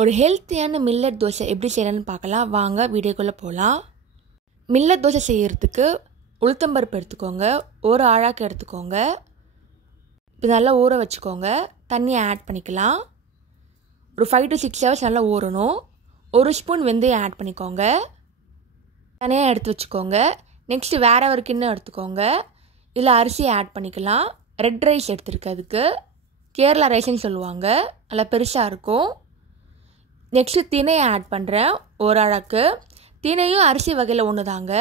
ஒரு ஹெல்த்தியான மில்லட் தோசை எப்படி செய்யலான்னு பார்க்கலாம். வாங்க வீடியோக்குள்ளே போகலாம். மில்லட் தோசை செய்கிறதுக்கு உளுத்தம்பருப்பு எடுத்துக்கோங்க, ஒரு ஆழாக்கு எடுத்துக்கோங்க. இப்போ நல்லா ஊற வச்சுக்கோங்க. தண்ணியை ஆட் பண்ணிக்கலாம். ஒரு 5 to 6 hours நல்லா ஊறணும். 1 ஸ்பூன் வெந்தயம் ஆட் பண்ணிக்கோங்க. தனியாக எடுத்து வச்சுக்கோங்க. நெக்ஸ்ட்டு வேறு ஒரு கிண்ணம் எடுத்துக்கோங்க. இதில் அரிசியை ஆட் பண்ணிக்கலாம். ரெட் ரைஸ் எடுத்துருக்கு, அதுக்கு கேரளா ரைஸ்ன்னு சொல்லுவாங்க, நல்லா பெருசாக இருக்கும். நெக்ஸ்ட்டு திணையை ஆட் பண்ணுறேன், ஒரு அழகு. திணையும் அரிசி வகையில் ஒன்று தாங்க,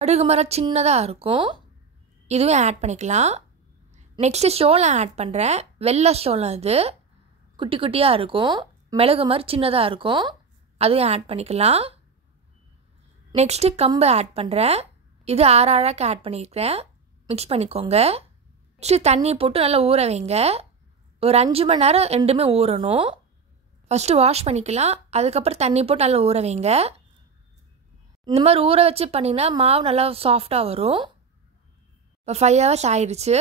கடுகு மரம் சின்னதாக இருக்கும், இதுவும் ஆட் பண்ணிக்கலாம். நெக்ஸ்ட்டு சோளம் ஆட் பண்ணுறேன். வெள்ளை சோளம், இது குட்டி குட்டியாக இருக்கும், மிளகு மாதிரி சின்னதாக இருக்கும், அதுவும் ஆட் பண்ணிக்கலாம். நெக்ஸ்ட்டு கம்பு ஆட் பண்ணுறேன். இது 6 அழகு ஆட் பண்ணியிருக்கிறேன், மிக்ஸ் பண்ணிக்கோங்க. நெக்ஸ்ட்டு தண்ணி போட்டு நல்லா ஊற வைங்க. ஒரு 5 மணி நேரம் ரெண்டுமே ஊறணும். ஃபஸ்ட்டு வாஷ் பண்ணிக்கலாம், அதுக்கப்புறம் தண்ணி போட்டு நல்லா ஊற வைங்க. இந்த மாதிரி ஊற வச்சு பண்ணிங்கன்னா மாவு நல்லா சாஃப்டாக வரும். இப்போ 5 hours ஆயிடுச்சு.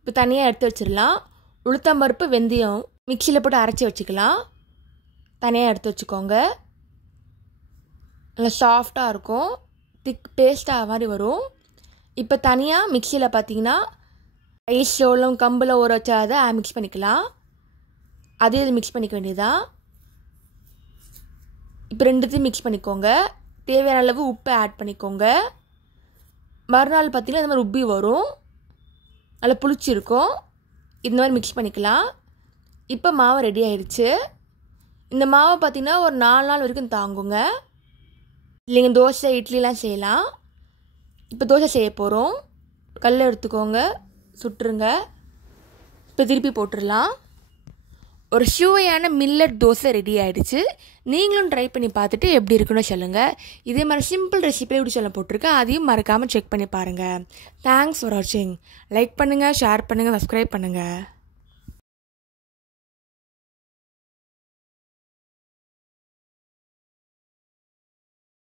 இப்போ தனியாக எடுத்து வச்சிடலாம். உளுத்தம்பருப்பு வெந்தயம் மிக்சியில் போட்டு அரைச்சி வச்சுக்கலாம். தனியாக எடுத்து வச்சுக்கோங்க. நல்லா சாஃப்டாக இருக்கும், திக் பேஸ்ட்டாக மாதிரி வரும். இப்போ தனியாக மிக்சியில் பார்த்தீங்கன்னா ரைஸ் சோளம் கம்பில் ஊற வச்சா அதை மிக்ஸ் பண்ணிக்கலாம். அதே இது மிக்ஸ் பண்ணிக்க வேண்டியதான். இப்போ ரெண்டுத்தையும் மிக்ஸ் பண்ணிக்கோங்க. தேவையான அளவு உப்பை ஆட் பண்ணிக்கோங்க. மறுநாள் பார்த்திங்கன்னா இந்த மாதிரி உப்பி வரும், நல்லா புளிச்சிருக்கும். இந்த மாதிரி மிக்ஸ் பண்ணிக்கலாம். இப்போ மாவு ரெடி ஆயிடுச்சு. இந்த மாவை பார்த்திங்கன்னா ஒரு 4 நாள் வரைக்கும் தாங்குங்க. இல்லைங்க தோசை இட்லிலாம் செய்யலாம். இப்போ தோசை செய்ய போகிறோம். கல் எடுத்துக்கோங்க, சுட்டுருங்க. இப்போ திருப்பி போட்டுடலாம். ஒரு சுவையான மில்லட் தோசை ரெடி ஆகிடுச்சு. நீங்களும் ட்ரை பண்ணி பார்த்துட்டு எப்படி இருக்குன்னு சொல்லுங்கள். இதே மாதிரி சிம்பிள் ரெசிபி எப்படி சொல்ல போட்டிருக்கேன், அதையும் மறக்காமல் செக் பண்ணி பாருங்கள். தேங்க்ஸ் ஃபார் வாட்சிங். லைக் பண்ணுங்கள், ஷேர் பண்ணுங்கள், சப்ஸ்கிரைப் பண்ணுங்கள்.